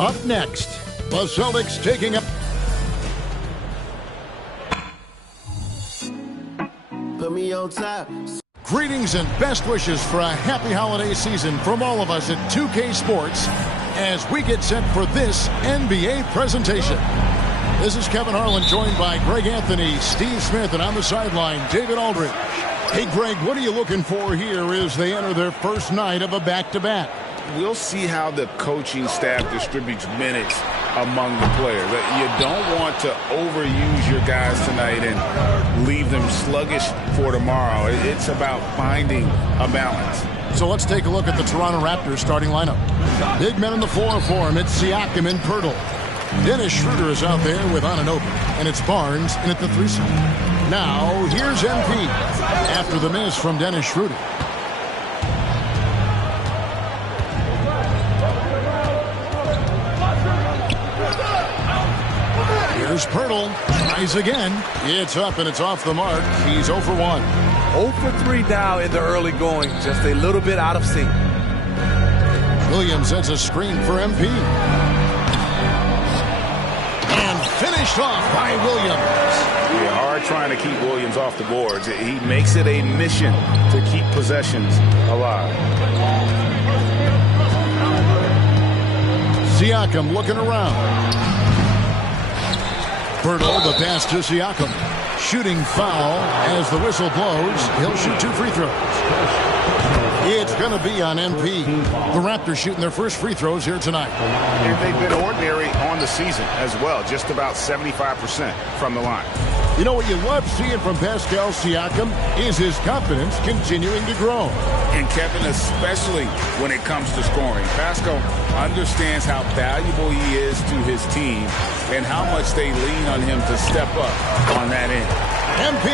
Up next, the Celtics taking up. Put me on top. Greetings and best wishes for a happy holiday season from all of us at 2K Sports as we get set for this NBA presentation. This is Kevin Harlan, joined by Greg Anthony, Steve Smith, and on the sideline, David Aldridge. Hey, Greg, what are you looking for here as they enter their first night of a back-to-back? We'll see how the coaching staff distributes minutes among the players. You don't want to overuse your guys tonight and leave them sluggish for tomorrow. It's about finding a balance. So let's take a look at the Toronto Raptors starting lineup. Big men on the floor for him. It's Siakam and Poeltl. Dennis Schroeder is out there with Anunoby, and it's Barnes in at the 3 slot. Now, here's MP after the miss from Dennis Schroeder. Here's Poeltl. Tries again. It's up and it's off the mark. He's 0 for 1. 0 for 3 now in the early going. Just a little bit out of sync. Williams sets a screen for MP. And finished off by Williams. Yeah, hard trying to keep Williams off the boards. He makes it a mission to keep possessions alive. Siakam looking around. Poeltl, the pass to Siakam. Shooting foul as the whistle blows. He'll shoot 2 free throws. It's going to be on MP. The Raptors shooting their first free throws here tonight. And they've been ordinary on the season as well. Just about 75% from the line. You know what you love seeing from Pascal Siakam is his confidence continuing to grow. And Kevin, especially when it comes to scoring. Pascal understands how valuable he is to his team and how much they lean on him to step up on that end. MP,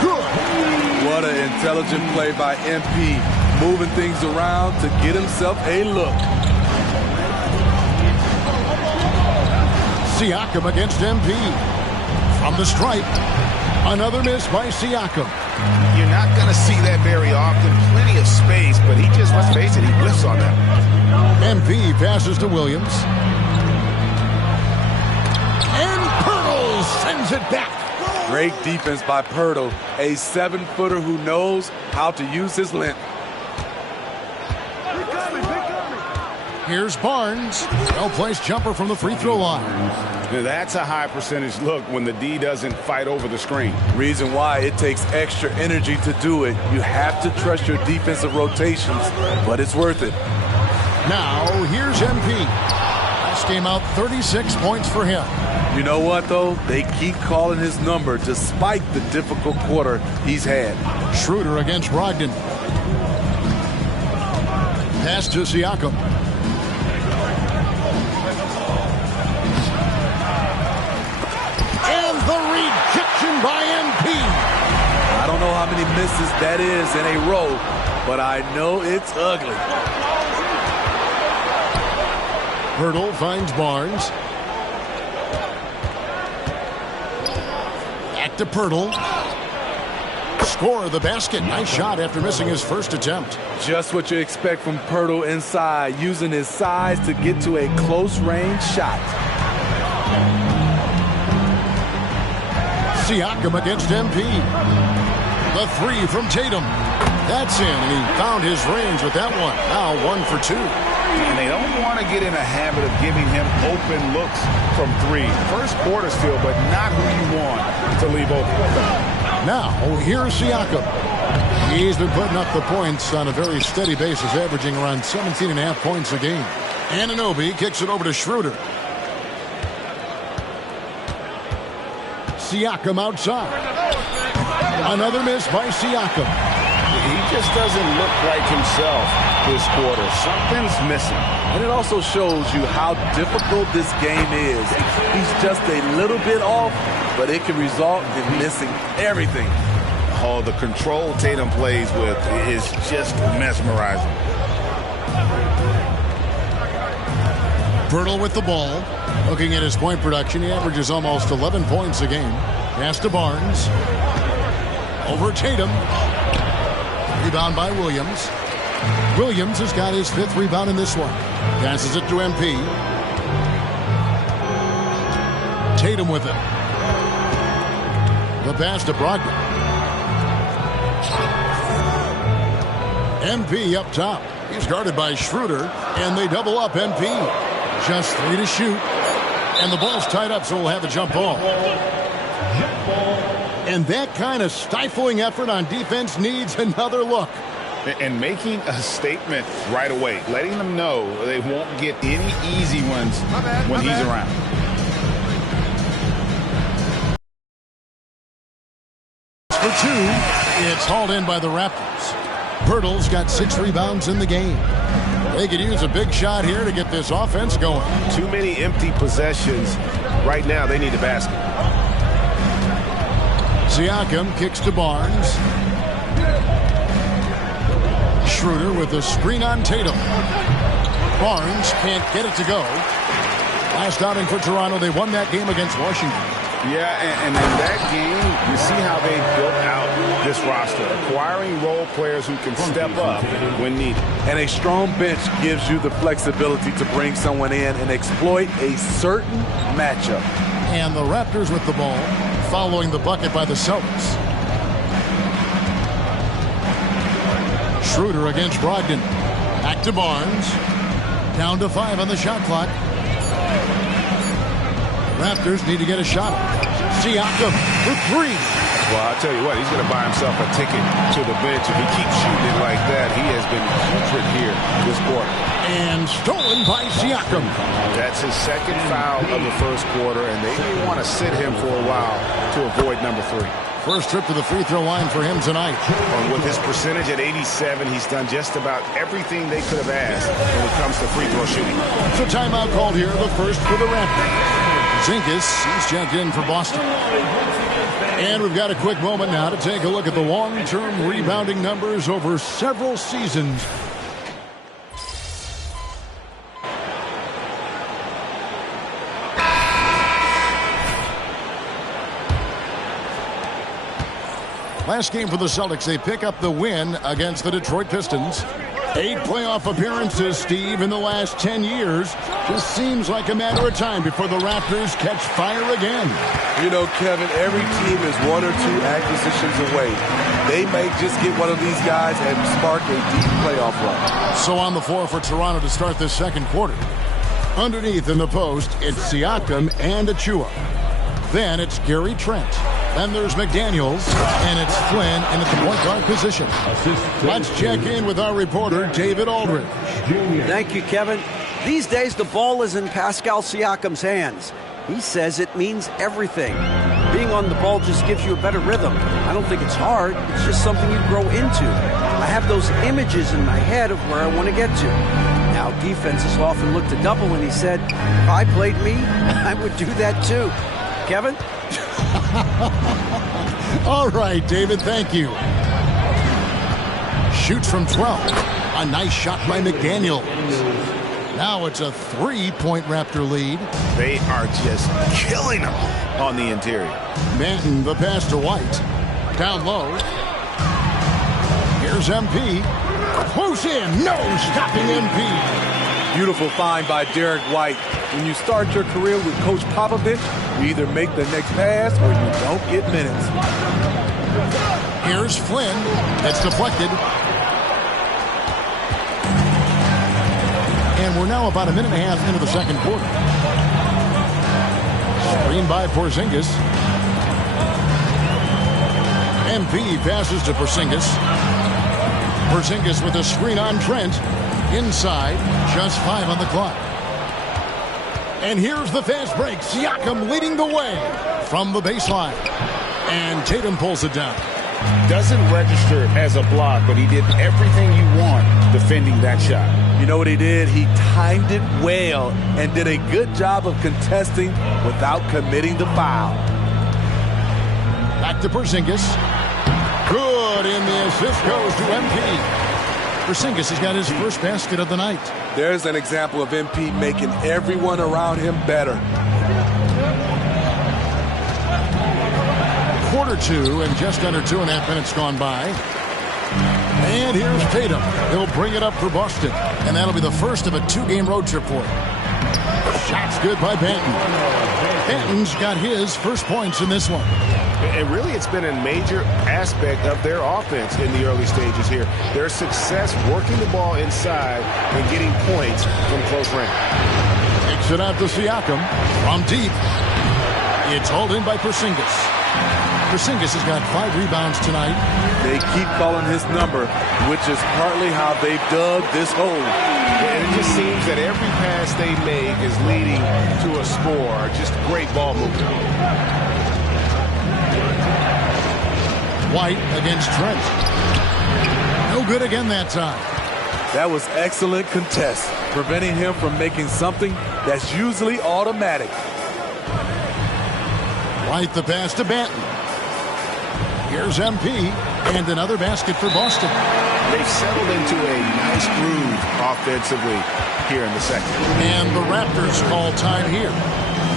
good. What an intelligent play by MP. Moving things around to get himself a look. Siakam against MP. From the stripe, another miss by Siakam. You're not going to see that very often. Plenty of space, but he just, let's face it, he whiffs on that. MP passes to Williams. And Poeltl sends it back. Great defense by Poeltl, a 7-footer who knows how to use his length. Here's Barnes. Well-placed jumper from the free throw line. Now that's a high percentage look when the D doesn't fight over the screen. Reason why it takes extra energy to do it. You have to trust your defensive rotations, but it's worth it. Now, here's MP. Last game out, 36 points for him. You know what, though? They keep calling his number despite the difficult quarter he's had. Schroeder against Brogdon. Pass to Siakam. And the rejection by MP. I don't know how many misses that is in a row, but I know it's ugly. Poeltl finds Barnes. Back to Poeltl. Score the basket. Nice shot after missing his first attempt. Just what you expect from Poeltl inside, using his size to get to a close-range shot. Siakam against MP. The 3 from Tatum. That's in, and he found his range with that one. Now 1 for 2. And they don't want to get in a habit of giving him open looks from 3. First quarter still, but not who you want to leave open. Now, here's Siakam. He's been putting up the points on a very steady basis, averaging around 17.5 points a game. Anunoby kicks it over to Schroeder. Siakam outside. Another miss by Siakam. He just doesn't look like himself this quarter. Something's missing. And it also shows you how difficult this game is. He's just a little bit off, but it can result in missing everything. Oh, the control Tatum plays with is just mesmerizing. Poeltl with the ball. Looking at his point production, he averages almost 11 points a game. Pass to Barnes. Over Tatum. Rebound by Williams. Williams has got his 5th rebound in this one. Passes it to MP. Tatum with it. The pass to Brogdon. MP up top. He's guarded by Schroeder, and they double up MP. Just 3 to shoot. And the ball's tied up, so we'll have a jump ball. And that kind of stifling effort on defense needs another look. And making a statement right away, letting them know they won't get any easy ones when he's around. For 2, it's hauled in by the Raptors. Pirtle's got 6 rebounds in the game. They could use a big shot here to get this offense going. Too many empty possessions. Right now, they need a basket. Siakam kicks to Barnes. Schroeder with a screen on Tatum. Barnes can't get it to go. Last outing for Toronto, they won that game against Washington. Yeah, and in that game, you see how they built out this roster, acquiring role players who can step up when needed. And a strong bench gives you the flexibility to bring someone in and exploit a certain matchup. And the Raptors with the ball, following the bucket by the Celtics. Schroeder against Brogdon. Back to Barnes. Down to 5 on the shot clock. Raptors need to get a shot. Siakam for 3. Well, I'll tell you what, he's going to buy himself a ticket to the bench. If he keeps shooting it like that, he has been putrid here this quarter. And stolen by Siakam. That's his second foul of the first quarter, and they may want to sit him for a while to avoid number 3. First trip to the free throw line for him tonight. And with his percentage at 87, he's done just about everything they could have asked when it comes to free throw shooting. So timeout called here, the first for the Raptors. Zinkas, he's checked in for Boston. And we've got a quick moment now to take a look at the long-term rebounding numbers over several seasons. Last game for the Celtics, they pick up the win against the Detroit Pistons. 8 playoff appearances, Steve, in the last 10 years. Just seems like a matter of time before the Raptors catch fire again. You know, Kevin, every team is 1 or 2 acquisitions away. They may just get one of these guys and spark a deep playoff run. So on the floor for Toronto to start this second quarter. Underneath in the post, it's Siakam and Achua. Then it's Gary Trent. Then there's McDaniels, and it's Flynn in at the point guard position. Let's check in with our reporter, David Aldridge. Thank you, Kevin. These days, the ball is in Pascal Siakam's hands. He says it means everything. Being on the ball just gives you a better rhythm. I don't think it's hard. It's just something you grow into. I have those images in my head of where I want to get to. Now, defenses often look to double, and he said, if I played me, I would do that too. Kevin? All right, David, thank you. Shoots from 12. A nice shot by McDaniels. Now it's a 3-point Raptor lead. They are just killing them on the interior. Manton, the pass to White. Down low. Here's MP. Close in. No stopping MP. Beautiful find by Derek White. When you start your career with Coach Popovich, you either make the next pass or you don't get minutes. Here's Flynn. It's deflected. And we're now about a minute and a half into the second quarter. Screen by Porzingis. MP passes to Porzingis. Porzingis with a screen on Trent. Inside, just 5 on the clock. And here's the fast break. Siakam leading the way from the baseline. And Tatum pulls it down. Doesn't register as a block, but he did everything you want defending that shot. You know what he did? He timed it well and did a good job of contesting without committing the foul. Back to Porzingis. Good, and the assist goes to MP. Porzingis has got his first basket of the night. There's an example of MP making everyone around him better. Quarter 2 and just under 2.5 minutes gone by. And here's Tatum. He'll bring it up for Boston. And that'll be the first of a 2-game road trip for him. Shot It's good by Banton. Banton's got his first points in this one. And really, it's been a major aspect of their offense in the early stages here. Their success working the ball inside and getting points from close range. Takes it out to Siakam from deep. It's hauled in by Porzingis. Porzingis has got 5 rebounds tonight. They keep calling his number, which is partly how they've dug this hole. And it just seems that every pass they make is leading to a score. Just great ball movement. White against Trent. No good again that time. That was excellent contest, preventing him from making something that's usually automatic. White the pass to Banton. Here's MP, and another basket for Boston. They've settled into a nice groove offensively here in the second. And the Raptors call time here.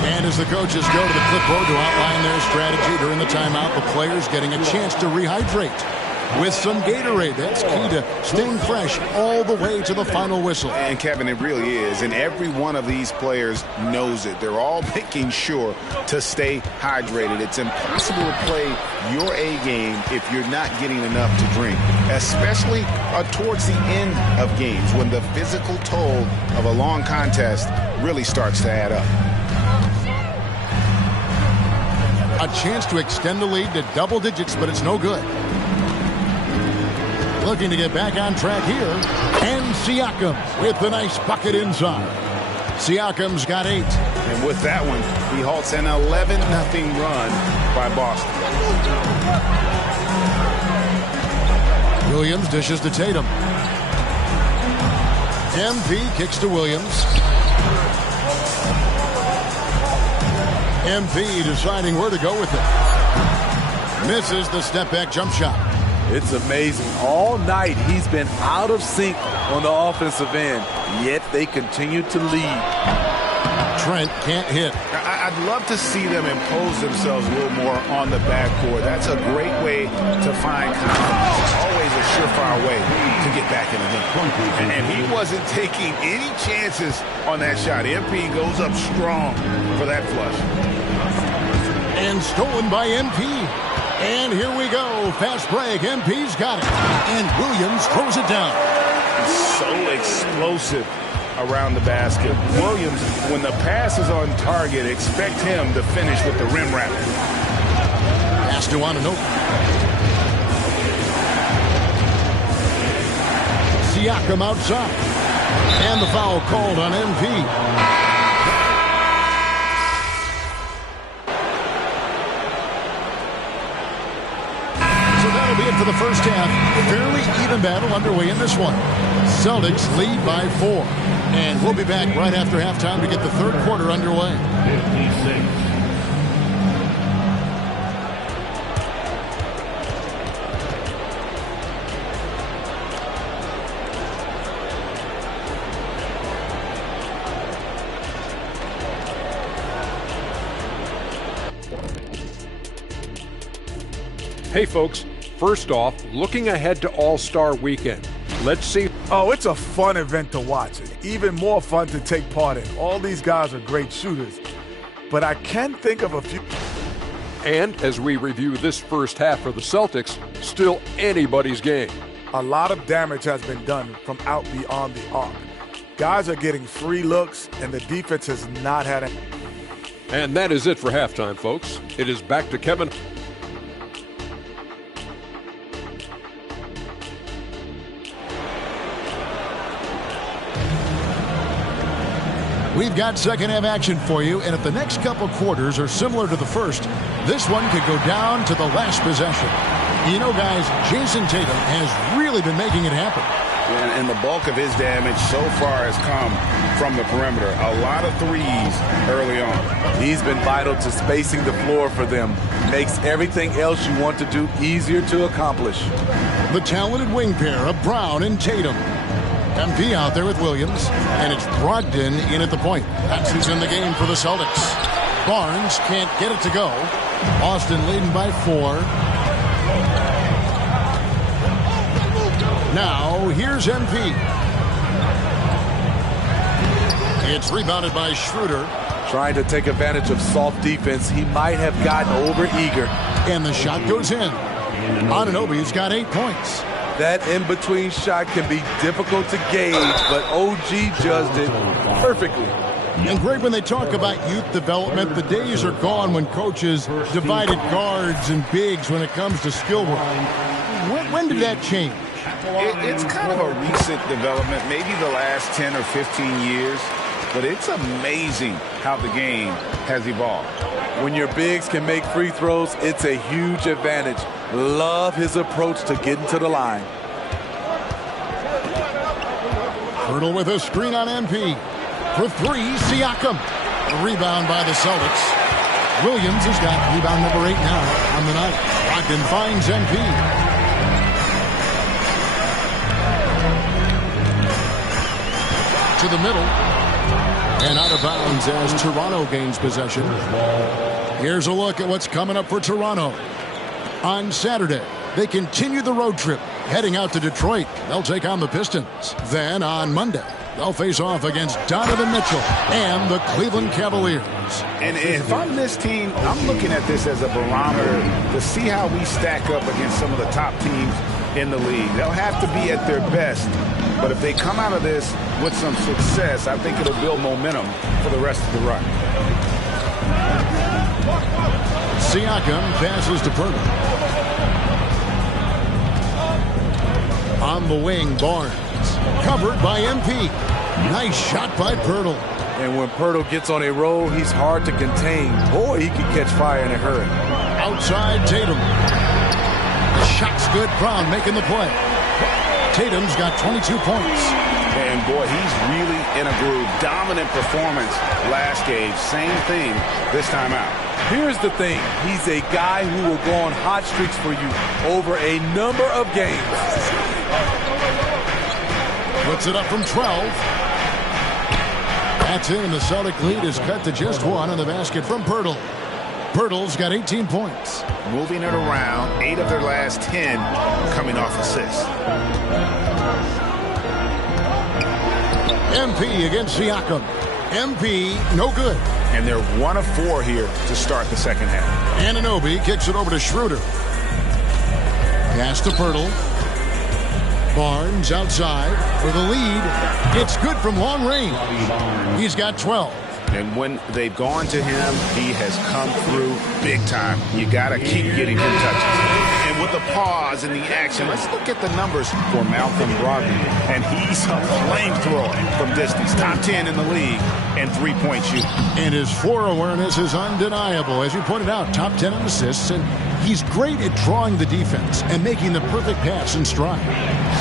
And as the coaches go to the clipboard to outline their strategy during the timeout, the players getting a chance to rehydrate with some Gatorade. That's key to staying fresh all the way to the final whistle. And Kevin, it really is. And every one of these players knows it. They're all making sure to stay hydrated. It's impossible to play your A game if you're not getting enough to drink, especially towards the end of games when the physical toll of a long contest really starts to add up. A chance to extend the lead to double digits, but it's no good. Looking to get back on track here. And Siakam with the nice bucket inside. Siakam's got 8. And with that one, he halts an 11-0 run by Boston. Williams dishes to Tatum. MP kicks to Williams. MP deciding where to go with it. Misses the step-back jump shot. It's amazing. All night he's been out of sync on the offensive end, yet they continue to lead. Trent can't hit. I'd love to see them impose themselves a little more on the backcourt. That's a great way to find confidence. It's always a surefire way to get back in the game. And he wasn't taking any chances on that shot. MP goes up strong for that flush. And stolen by MP. And here we go. Fast break. MP's got it. And Williams throws it down. He's so explosive around the basket. Williams, when the pass is on target, expect him to finish with the rim wrap. Pass to Anunoby. Siakam outside. And the foul called on MP. That'll be it for the first half. Fairly even battle underway in this one. Celtics lead by 4. And we'll be back right after halftime to get the third quarter underway. 56. Hey folks, first off, looking ahead to All-Star Weekend. Let's see. Oh, it's a fun event to watch. Even more fun to take part in. All these guys are great shooters. But I can think of a few. And as we review this first half for the Celtics, still anybody's game. A lot of damage has been done from out beyond the arc. Guys are getting free looks, and the defense has not had it. And that is it for halftime, folks. It is back to Kevin. We've got second half action for you, and if the next couple quarters are similar to the first, this one could go down to the last possession. You know, guys, Jason Tatum has really been making it happen. And the bulk of his damage so far has come from the perimeter. A lot of threes early on. He's been vital to spacing the floor for them. Makes everything else you want to do easier to accomplish. The talented wing pair of Brown and Tatum. MP out there with Williams, and it's Brogdon in at the point. That's who's in the game for the Celtics. Barnes can't get it to go. Boston leading by 4. Now, here's MP. It's rebounded by Schroeder. Trying to take advantage of soft defense, he might have gotten over-eager. And the shot goes in. Anunoby's got 8 points. That in-between shot can be difficult to gauge, but OG judged it perfectly. And Greg, when they talk about youth development, the days are gone when coaches divided guards and bigs when it comes to skill work. When did that change? It's kind of a recent development, maybe the last 10 or 15 years, but it's amazing how the game has evolved. When your bigs can make free throws, it's a huge advantage. Love his approach to getting to the line. Hurdle with a screen on MP. For 3, Siakam. A rebound by the Celtics. Williams has got rebound number 8 now on the night. Brogdon finds MP. To the middle. And out of bounds as Toronto gains possession. Here's a look at what's coming up for Toronto. On Saturday, they continue the road trip, heading out to Detroit. They'll take on the Pistons. Then on Monday, they'll face off against Donovan Mitchell and the Cleveland Cavaliers. And if I'm this team, I'm looking at this as a barometer to see how we stack up against some of the top teams in the league. They'll have to be at their best. But if they come out of this with some success, I think it'll build momentum for the rest of the run. Siakam passes to Pirtle. On the wing, Barnes. Covered by MP. Nice shot by Pirtle. And when Pirtle gets on a roll, he's hard to contain. Boy, he can catch fire in a hurry. Outside Tatum. The shot's good. Brown making the play. Tatum's got 22 points. And boy, he's really in a groove. Dominant performance last game. Same thing this time out. Here's the thing. He's a guy who will go on hot streaks for you over a number of games. Puts it up from 12. That's in, and the Celtic lead is cut to just 1 on the basket from Pirtle. Pirtle's got 18 points. Moving it around, 8 of their last 10 coming off assists. MP against Siakam. MP, no good. And they're 1 of 4 here to start the second half. Anunoby kicks it over to Schroeder. Pass to Pirtle. Barnes outside for the lead. It's good from long range. He's got 12. And when they've gone to him, he has come through big time. You got to keep getting him touches. And with the pause and the action, let's look at the numbers for Malcolm Brogdon. And he's a flamethrower from distance. Top 10 in the league and three-point shooting. And his floor awareness is undeniable. As you pointed out, top 10 in assists. And he's great at drawing the defense and making the perfect pass in stride.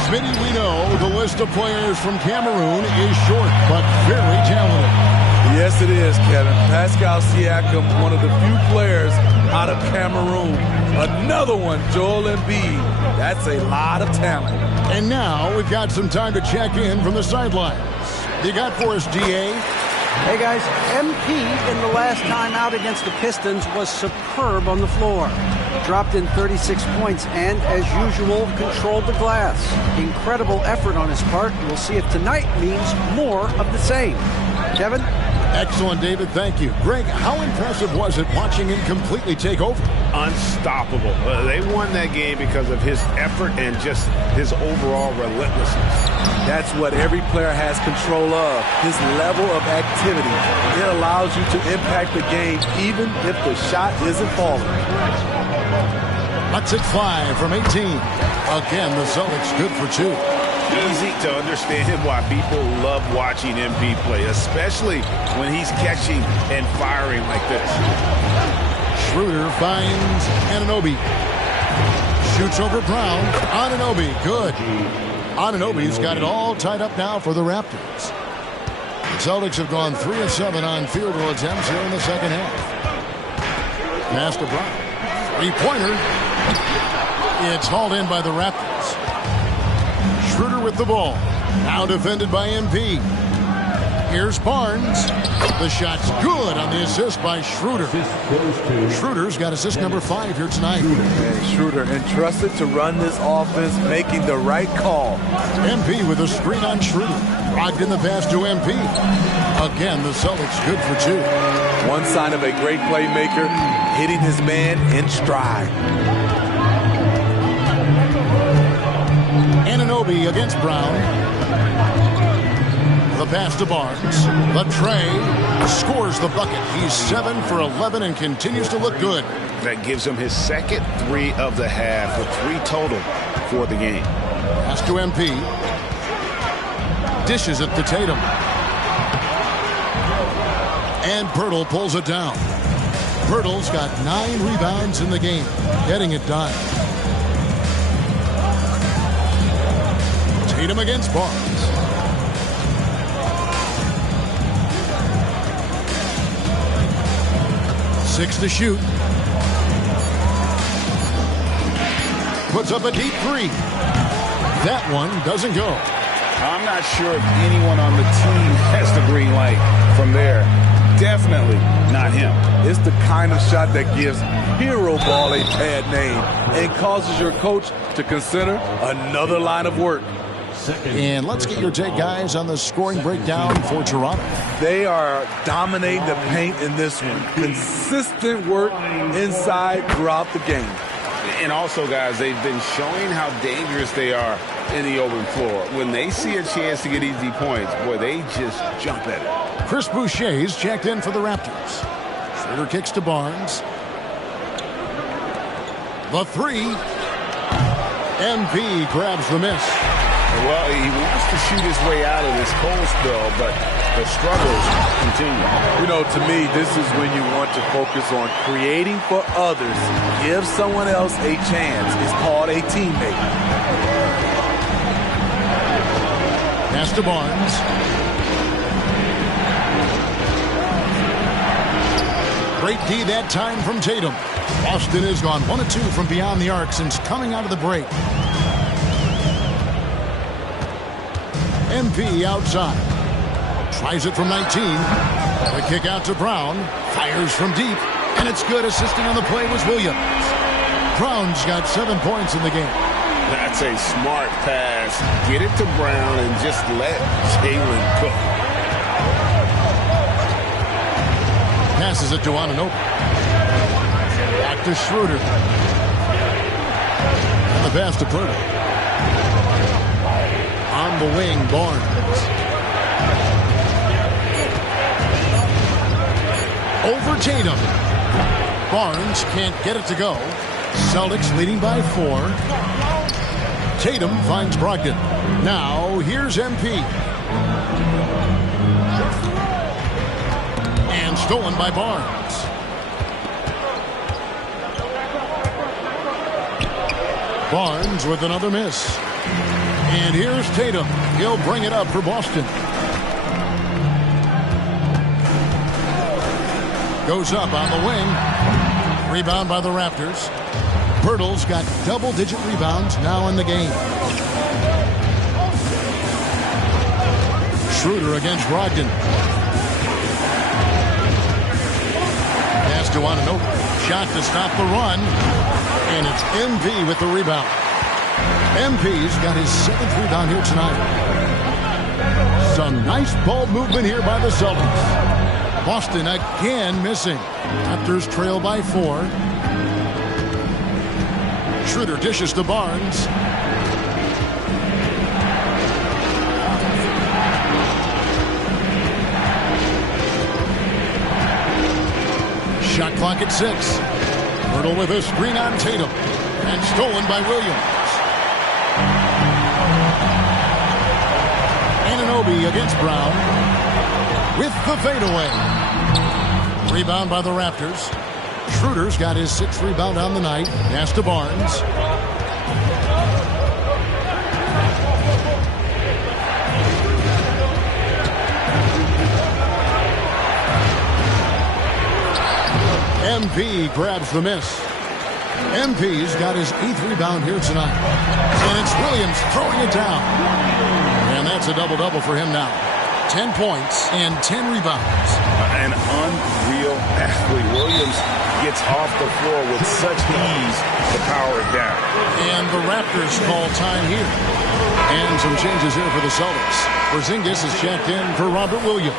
Smitty, we know the list of players from Cameroon is short, but very talented. Yes, it is, Kevin. Pascal Siakam, one of the few players out of Cameroon. Another one, Joel Embiid. That's a lot of talent. And now we've got some time to check in from the sidelines. You got for us, DA? Hey, guys, MP in the last time out against the Pistons was superb on the floor. Dropped in 36 points and, as usual, controlled the glass. Incredible effort on his part. We'll see if tonight means more of the same. Kevin? Excellent, David. Thank you. Greg, how impressive was it watching him completely take over? Unstoppable. They won that game because of his effort and just his overall relentlessness. That's what every player has control of, his level of activity. It allows you to impact the game even if the shot isn't falling. Let's hit 5 from 18. Again, the Celtics good for 2. Easy to understand why people love watching MP play, especially when he's catching and firing like this. Schroeder finds Anunoby. Shoots over Brown. Anunoby, good. Anunoby's got it all tied up now for the Raptors. The Celtics have gone 3 of 7 on field goal attempts here in the second half. Pass to Brown. Three-pointer. It's hauled in by the Raptors. Schroeder with the ball. Now defended by MP. Here's Barnes. The shot's good on the assist by Schroeder. Schroeder's got assist number 5 here tonight. And Schroeder entrusted to run this offense, making the right call. MP with a screen on Schroeder. Rocked in the pass to MP. Again, the Celtics good for 2. One sign of a great playmaker, hitting his man in stride. Anunoby against Brown. The pass to Barnes. The tray scores the bucket. He's 7 for 11 and continues to look good. That gives him his second 3 of the half, with 3 total for the game. Pass to MP. Dishes it to Tatum. And Pirtle pulls it down. Pirtle's got 9 rebounds in the game, getting it done. Tatum against Barnes. 6 to shoot. Puts up a deep 3. That one doesn't go. I'm not sure if anyone on the team has the green light from there. Definitely not him. It's the kind of shot that gives hero ball a bad name and causes your coach to consider another line of work. And let's get your take, guys, on the scoring breakdown for Toronto. They are dominating the paint in this one. Consistent work inside throughout the game. And also, guys, they've been showing how dangerous they are in the open floor. When they see a chance to get easy points, boy, they just jump at it. Chris Boucher's checked in for the Raptors. Schroeder kicks to Barnes. The 3. MP grabs the miss. Well, he wants to shoot his way out of this cold spell, but the struggles continue. You know, to me, this is when you want to focus on creating for others. Give someone else a chance. It's called a teammate. Pass to Barnes. Great D that time from Tatum. Boston has gone 1 of 2 from beyond the arc since coming out of the break. MP outside. Tries it from 19. The kick out to Brown. Fires from deep. And it's good. Assisting on the play was Williams. Brown's got 7 points in the game. That's a smart pass. Get it to Brown and just let Jalen cook. Passes it to Anunoby. Back to Schroeder. And the pass to Pirtle. On the wing, Barnes. Over Tatum. Barnes can't get it to go. Celtics leading by 4. Tatum finds Brogdon. Now, here's MP. And stolen by Barnes. Barnes with another miss. And here's Tatum. He'll bring it up for Boston. Goes up on the wing. Rebound by the Raptors. Pirtle's got double-digit rebounds now in the game. Schroeder against Brogdon. Pass to Anunoby. Shot to stop the run. And it's MV with the rebound. MP's got his 7th rebound here tonight. Some nice ball movement here by the Celtics. Boston again missing. Raptors trail by 4. Schroeder dishes to Barnes. Shot clock at 6. Pirtle with a screen on Tatum. And stolen by Williams. Anunoby against Brown. With the fadeaway. Rebound by the Raptors. Schroeder's got his 6th rebound on the night. Pass to Barnes. MP grabs the miss. MP's got his 8th rebound here tonight. And it's Williams throwing it down. And that's a double-double for him now. 10 points and 10 rebounds. An unreal athlete. Williams gets off the floor with such ease to power it down. And the Raptors call time here. And some changes here for the Celtics. Porzingis is checked in for Robert Williams.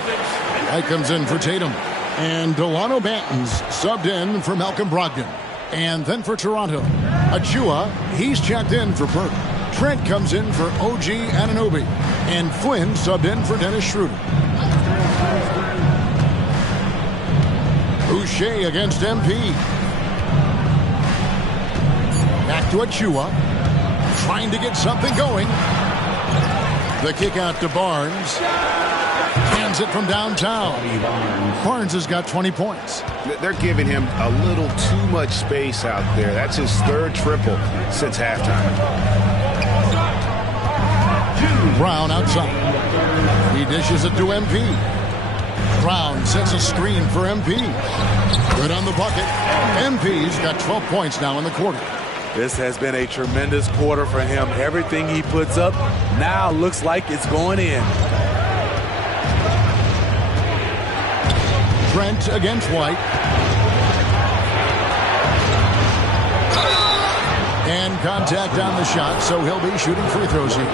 White comes in for Tatum. And Delano Banton's subbed in for Malcolm Brogdon. And then for Toronto, Achua, he's checked in for Burke. Trent comes in for OG Anunoby. And Flynn subbed in for Dennis Schroeder. Boucher against MP. Back to Achua. Trying to get something going. The kick out to Barnes. Hands it from downtown. Barnes has got 20 points. They're giving him a little too much space out there. That's his third triple since halftime. Brown outside. He dishes it to MP. Brown sets a screen for MP. Good on the bucket. MP's got 12 points now in the quarter. This has been a tremendous quarter for him. Everything he puts up now looks like it's going in. Trent against White. And contact on the shot, so he'll be shooting free throws here.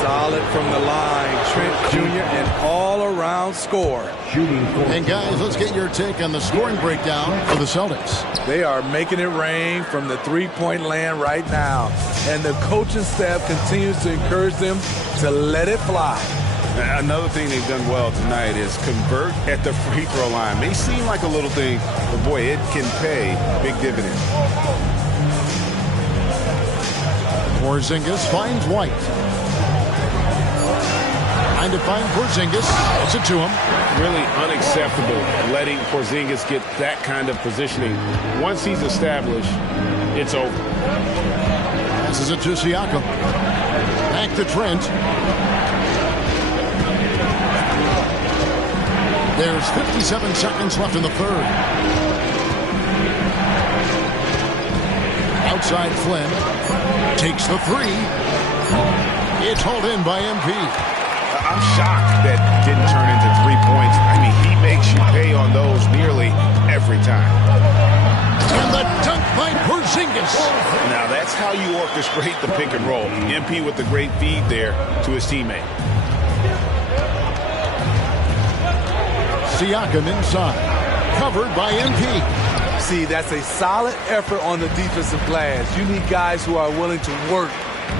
Solid from the line. Trent Jr. an all-around scorer. And guys, let's get your take on the scoring breakdown for the Celtics. They are making it rain from the three-point land right now. And the coaching staff continues to encourage them to let it fly. Another thing they've done well tonight is convert at the free throw line. May seem like a little thing, but boy, it can pay big dividends. Porzingis finds White. Trying to find Porzingis. Gets it to him. Really unacceptable letting Porzingis get that kind of positioning. Once he's established, it's over. Passes it to Siakam. Back to Trent. There's 57 seconds left in the third. Outside Flynn. Takes the three. It's hauled in by MP. I'm shocked that didn't turn into 3 points. I mean, he makes you pay on those nearly every time. And the dunk by Porzingis. Now, that's how you orchestrate the pick and roll. MP with the great feed there to his teammate. Siakam inside. Covered by MP. See, that's a solid effort on the defensive glass. You need guys who are willing to work,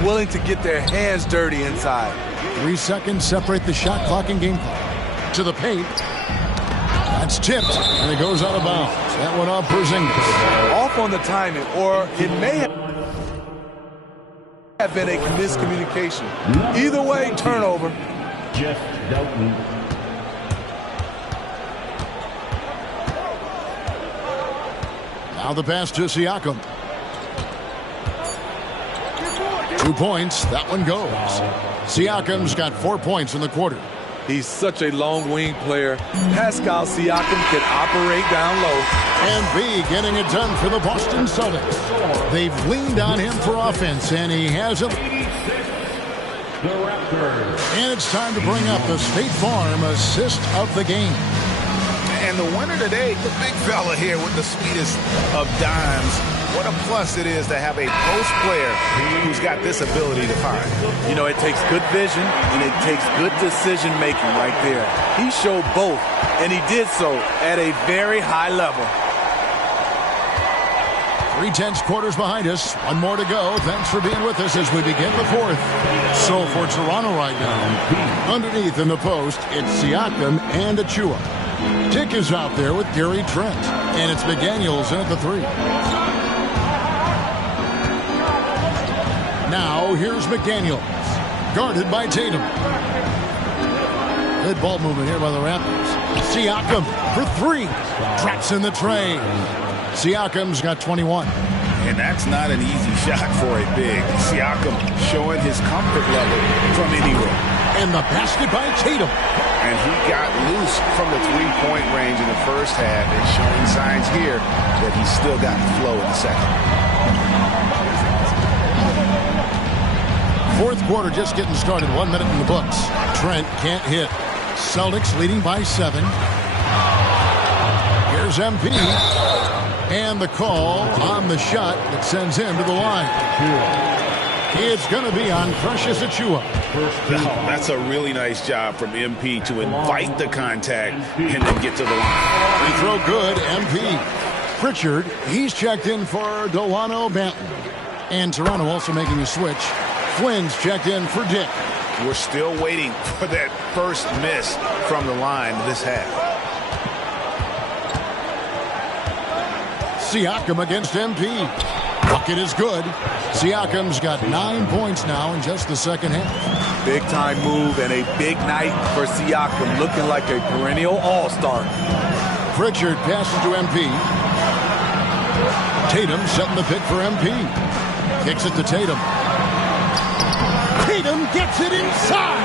willing to get their hands dirty inside. 3 seconds separate the shot clock and game clock. To the paint. That's tipped, and it goes out of bounds. That one off Porzingis. Off on the timing, or it may have been a miscommunication. Either way, turnover. Jeff Doughton. Now the pass to Siakam. 2 points. That one goes. Siakam's got 4 points in the quarter. He's such a long wing player. Pascal Siakam can operate down low. And B getting it done for the Boston Celtics. They've leaned on him for offense, and he has them. And it's time to bring up the State Farm assist of the game. And the winner today, the big fella here with the sweetest of dimes. What a plus it is to have a post player who's got this ability to find. You know, it takes good vision and it takes good decision making right there. He showed both, and he did so at a very high level. 3/10 quarters behind us. One more to go. Thanks for being with us as we begin the fourth. So for Toronto right now, underneath in the post, it's Siakam and Achua. Tick is out there with Gary Trent, and it's McDaniels in at the three. Now here's McDaniels, guarded by Tatum. Good ball movement here by the Raptors. Siakam for three, traps in the tray. Siakam's got 21. And that's not an easy shot for a big. Siakam showing his comfort level from anywhere. And the basket by Tatum. And he got loose from the three-point range in the first half and showing signs here that he's still got the flow in the second. Fourth quarter just getting started. 1 minute in the books. Trent can't hit. Celtics leading by 7. Here's MP. And the call on the shot that sends him to the line. It's going to be on Precious Achiuwa. That's a really nice job from MP to invite the contact and then get to the line. Free throw good, MP. Pritchard, he's checked in for Delano Banton. And Toronto also making a switch. Flynn's checked in for Dick. We're still waiting for that first miss from the line this half. Siakam against MP. Bucket is good. Siakam's got 9 points now in just the second half. Big time move and a big night for Siakam, looking like a perennial all-star. Pritchard passes to MP. Tatum setting the pick for MP. Kicks it to Tatum. Tatum gets it inside.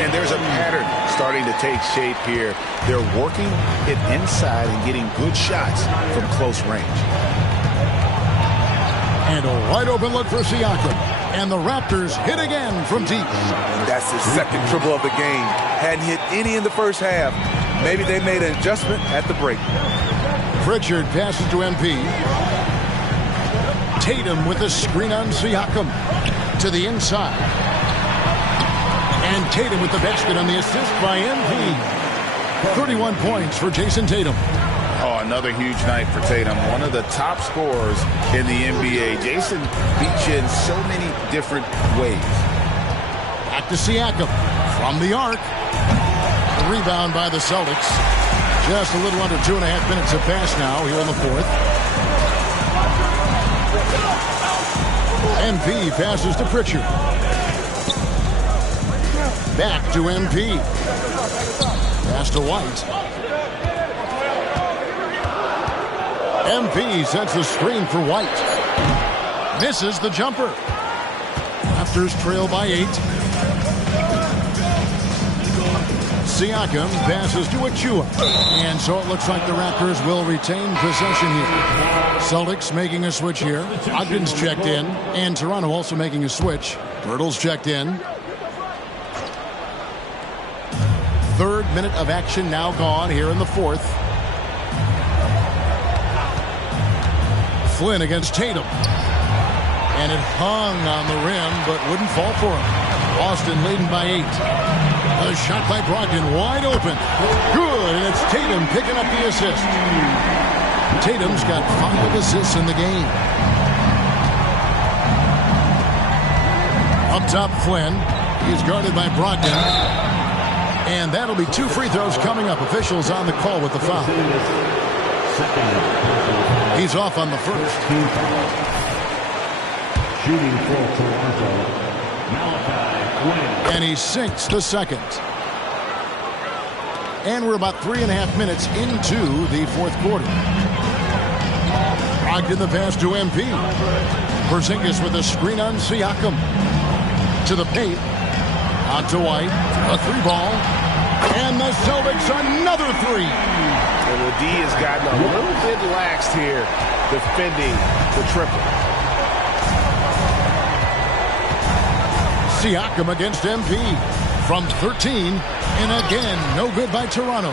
And there's a pattern starting to take shape here. They're working it inside and getting good shots from close range. And a wide open look for Siakam. And the Raptors hit again from deep. That's his second triple of the game. Hadn't hit any in the first half. Maybe they made an adjustment at the break. Pritchard passes to MP. Tatum with a screen on Siakam. To the inside. And Tatum with the basket on the assist by MP. 31 points for Jason Tatum. Oh, another huge night for Tatum. One of the top scorers in the NBA. Jason beats you in so many different ways. Back to Siakam from the arc. Rebound by the Celtics. Just a little under 2.5 minutes have passed now here in the fourth. MP passes to Pritchard. Back to MP. Pass to White. MP sets the screen for White. Misses the jumper. Raptors trail by 8. Siakam passes to Achiuwa. And so it looks like the Raptors will retain possession here. Celtics making a switch here. Ogden's checked in. And Toronto also making a switch. Birtle's checked in. Third minute of action now gone here in the fourth. Flynn against Tatum. And it hung on the rim, but wouldn't fall for him. Boston leading by 8. A shot by Brogdon, wide open. Good, and it's Tatum picking up the assist. Tatum's got 5 assists in the game. Up top, Flynn. He's guarded by Brogdon. And that'll be 2 free throws coming up. Officials on the call with the foul. He's off on the first. Shooting for Toronto, Malachi Flynn. And he sinks the second. And we're about 3.5 minutes into the fourth quarter. Brogdon the pass to MP. Porzingis with a screen on Siakam. To the paint. On to White. A 3-ball. And the Celtics another 3. And the D has gotten a little bit laxed here defending the triple. Siakam against MP from 13. And again, no good by Toronto.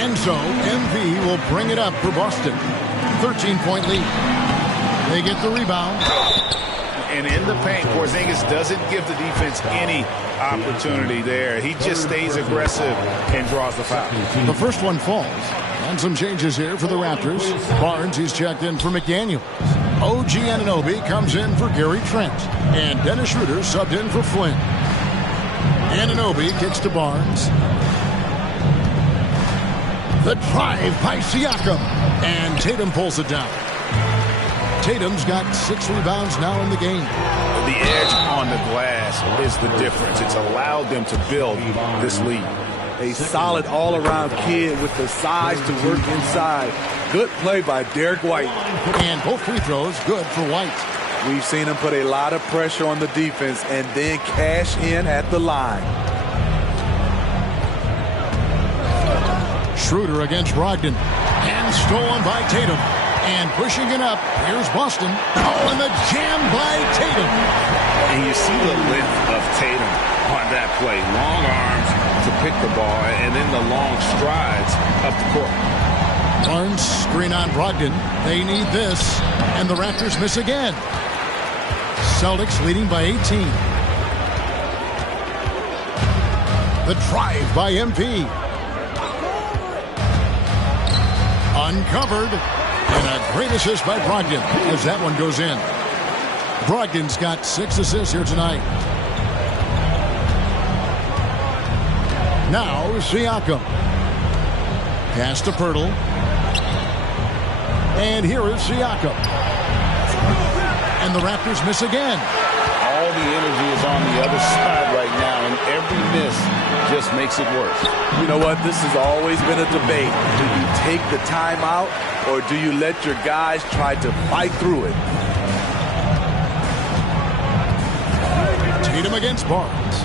And so MP will bring it up for Boston. 13-point lead. They get the rebound. And in the paint, Porzingis doesn't give the defense any opportunity there. He just stays aggressive and draws the foul. The first one falls. And some changes here for the Raptors. Barnes, he's checked in for McDaniel. OG Anunoby comes in for Gary Trent. And Dennis Schroeder subbed in for Flynn. Anunoby kicks to Barnes. The drive by Siakam. And Tatum pulls it down. Tatum's got 6 rebounds now in the game. The edge on the glass is the difference. It's allowed them to build this lead. A solid all-around kid with the size to work inside. Good play by Derek White. And both free throws good for White. We've seen him put a lot of pressure on the defense and then cash in at the line. Schroeder against Brogdon. And stolen by Tatum. And pushing it up, here's Boston. Oh, and the jam by Tatum. And you see the length of Tatum on that play. Long arms to pick the ball, and then the long strides up the court. Barnes, screen on Brogdon. They need this, and the Raptors miss again. Celtics leading by 18. The drive by MP. Uncovered, and a great assist by Brogdon as that one goes in. Brogdon's got 6 assists here tonight. Now Siakam. Pass to Pirtle. And here is Siakam. And the Raptors miss again. All the energy is on the other side right now, and every miss just makes it worse. You know what? This has always been a debate. Do you take the timeout, or do you let your guys try to fight through it? Tatum against Barnes.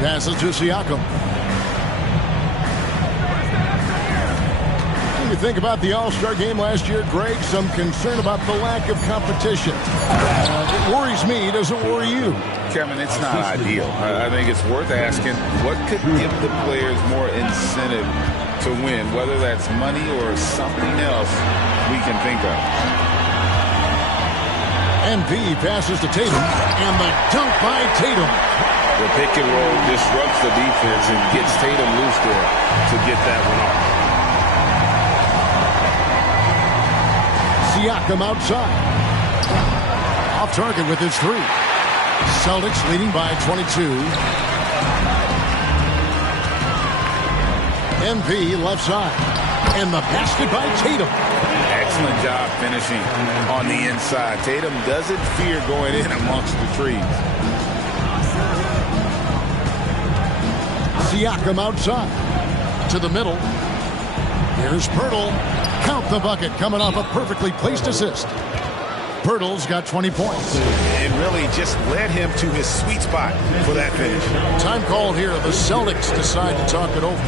Passes to Siakam. When you think about the All-Star game last year, Greg, some concern about the lack of competition. It worries me. Does it worry you? Kevin, it's not ideal. I think it's worth asking what could give the players more incentive to win, whether that's money or something else we can think of. MP passes to Tatum, and the dunk by Tatum. The pick and roll disrupts the defense and gets Tatum loose there to get that one off. Siakam outside. Off target with his 3. Celtics leading by 22. MP left side. And the basket by Tatum. Excellent job finishing on the inside. Tatum doesn't fear going in amongst the trees. Siakam outside. To the middle. Here's Pirtle. Count the bucket coming off a perfectly placed assist. Pirtle's got 20 points. It really just led him to his sweet spot for that finish. Time call here. The Celtics decide to talk it over.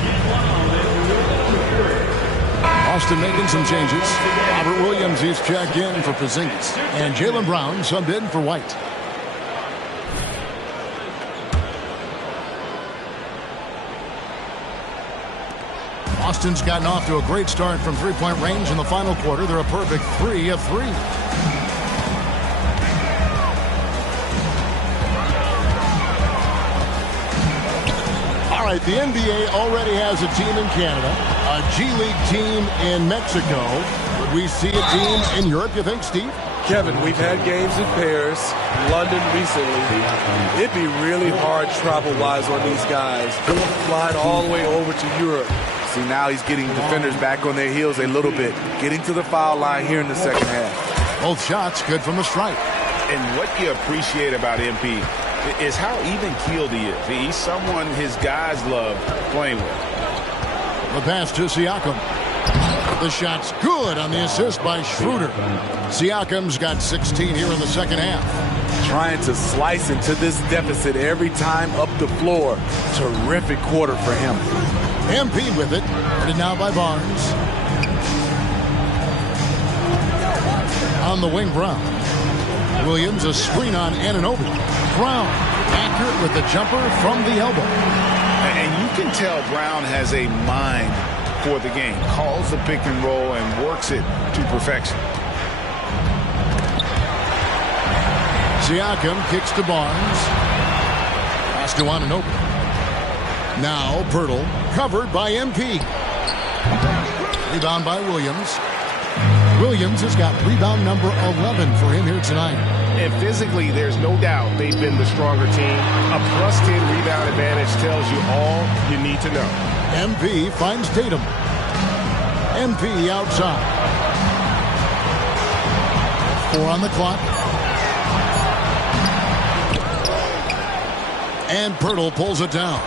Austin making some changes. Robert Williams is checked in for Porzingis. And Jaylen Brown subbed in for White. Austin's gotten off to a great start from three-point range in the final quarter. They're a perfect 3 of 3. All right, the NBA already has a team in Canada, a G League team in Mexico. Would we see a team in Europe, you think, Steve? Kevin, we've had games in Paris, London recently. It'd be really hard travel-wise on these guys. Flying all the way over to Europe. See, now he's getting defenders back on their heels a little bit. Getting to the foul line here in the second half. Both shots good from the stripe. And what you appreciate about MP is how even-keeled he is. He's someone his guys love playing with. The pass to Siakam. The shot's good on the assist by Schroeder. Siakam's got 16 here in the second half. Trying to slice into this deficit every time up the floor. Terrific quarter for him. MP with it. Guarded now by Barnes. On the wing, Brown. Williams, a screen on Anunoby. Brown, accurate with the jumper from the elbow. And you can tell Brown has a mind for the game. Calls the pick and roll and works it to perfection. Siakam kicks to Barnes. Pass to Anunoby. Now Pirtle, covered by MP. Rebound by Williams. Williams has got rebound number 11 for him here tonight. And physically, there's no doubt they've been the stronger team. A +10 rebound advantage tells you all you need to know. MP finds Tatum. MP outside. 4 on the clock. And Pirtle pulls it down.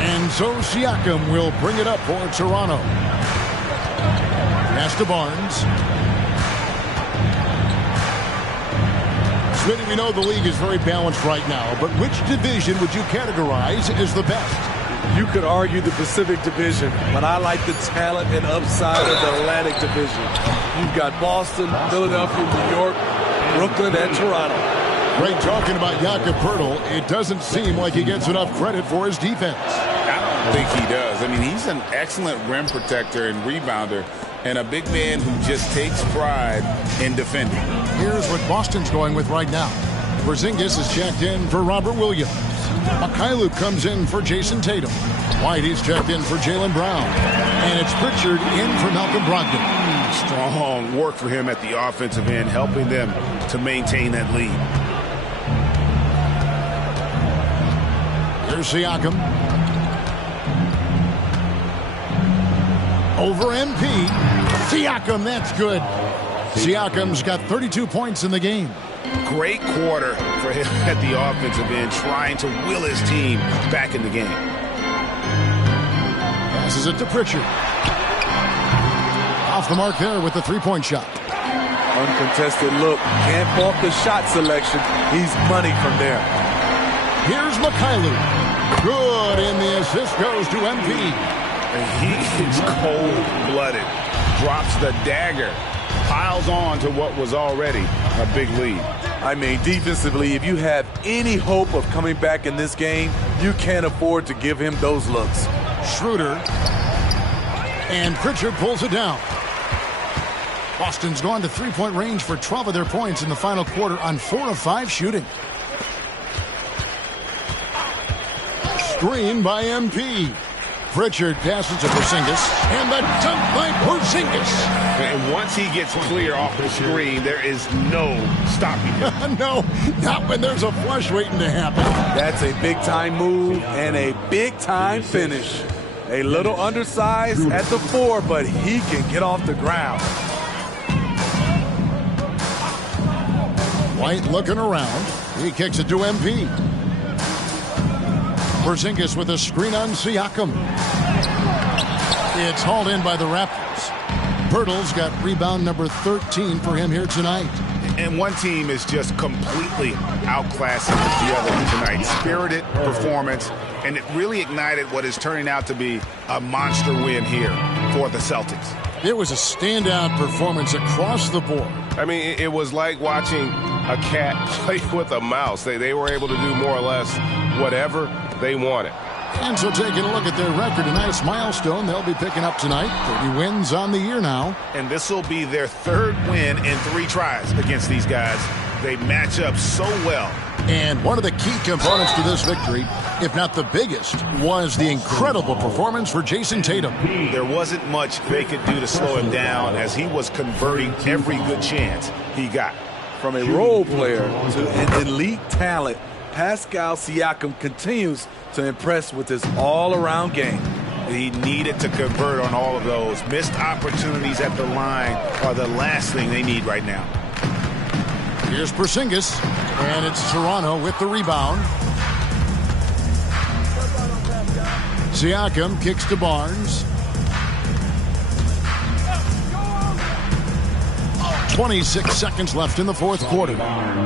And so Siakam will bring it up for Toronto. Pass to Barnes. Smitty, we know the league is very balanced right now, but which division would you categorize as the best? You could argue the Pacific Division, but I like the talent and upside of the Atlantic Division. You've got Boston, Philadelphia, New York. Brooklyn and Toronto. Great talking about Jakob Poeltl. It doesn't seem like he gets enough credit for his defense. I don't think he does. I mean, he's an excellent rim protector and rebounder, and a big man who just takes pride in defending. Here's what Boston's going with right now. Porzingis is checked in for Robert Williams. Mikhailuk comes in for Jason Tatum. White is checked in for Jaylen Brown. And it's Pritchard in for Malcolm Brogdon. Strong work for him at the offensive end, helping them to maintain that lead. Here's Siakam. Over MP. Siakam, that's good. Siakam's got 32 points in the game. Great quarter for him at the offensive end, trying to will his team back in the game. Passes it to Pritchard. Off the mark there with the three-point shot. Uncontested look. Can't fault the shot selection. He's money from there. Here's Mikhailuk. Good, and the assist goes to MP. And he is cold-blooded. Drops the dagger. Piles on to what was already a big lead. I mean, defensively, if you have any hope of coming back in this game, you can't afford to give him those looks. Schroeder. And Pritchard pulls it down. Boston's gone to three-point range for 12 of their points in the final quarter on 4 of 5 shooting. Screen by MP. Pritchard passes to Porzingis, and the dunk by Porzingis. And once he gets clear off the screen, there is no stopping him. No, not when there's a flush waiting to happen. That's a big-time move and a big-time finish. A little undersized at the 4, but he can get off the ground. White looking around. He kicks it to MP. Porzingis with a screen on Siakam. It's hauled in by the Raptors. Poeltl's got rebound number 13 for him here tonight. And one team is just completely outclassing the other tonight. Spirited performance, and it really ignited what is turning out to be a monster win here for the Celtics. It was a standout performance across the board. I mean, it was like watching a cat play with a mouse. They were able to do more or less whatever they wanted. And so taking a look at their record, a nice milestone they'll be picking up tonight. 30 wins on the year now. And this will be their 3rd win in 3 tries against these guys. They match up so well. And one of the key components to this victory, if not the biggest, was the incredible performance for Jason Tatum. There wasn't much they could do to slow him down as he was converting every good chance he got. From a role player to an elite talent, Pascal Siakam continues to impress with his all-around game. He needed to convert on all of those. Missed opportunities at the line are the last thing they need right now. Here's Porzingis, and it's Toronto with the rebound. Siakam kicks to Barnes. 26 seconds left in the 4th quarter.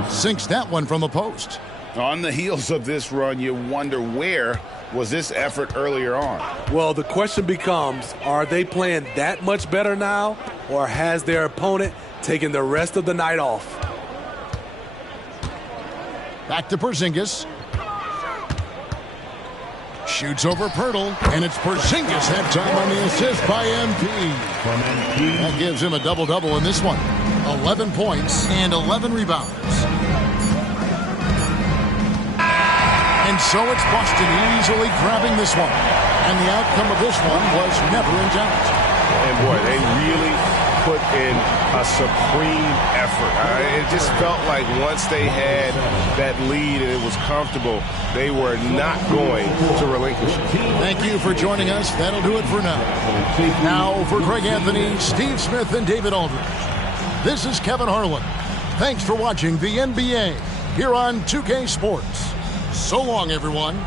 Sinks that one from the post. On the heels of this run, you wonder where was this effort earlier on? Well, the question becomes, are they playing that much better now, or has their opponent taken the rest of the night off? Back to Porzingis. Shoots over Poeltl, and it's Porzingis halftime on the assist by MP. That gives him a double-double in this one. 11 points and 11 rebounds. And so it's Boston easily grabbing this one. And the outcome of this one was never in doubt. And boy, they really put in a supreme effort. It just felt like once they had that lead and it was comfortable, they were not going to relinquish it. Thank you for joining us. That'll do it for now. Now for Greg Anthony, Steve Smith, and David Aldridge. This is Kevin Harlan. Thanks for watching the NBA here on 2K Sports. So long, everyone.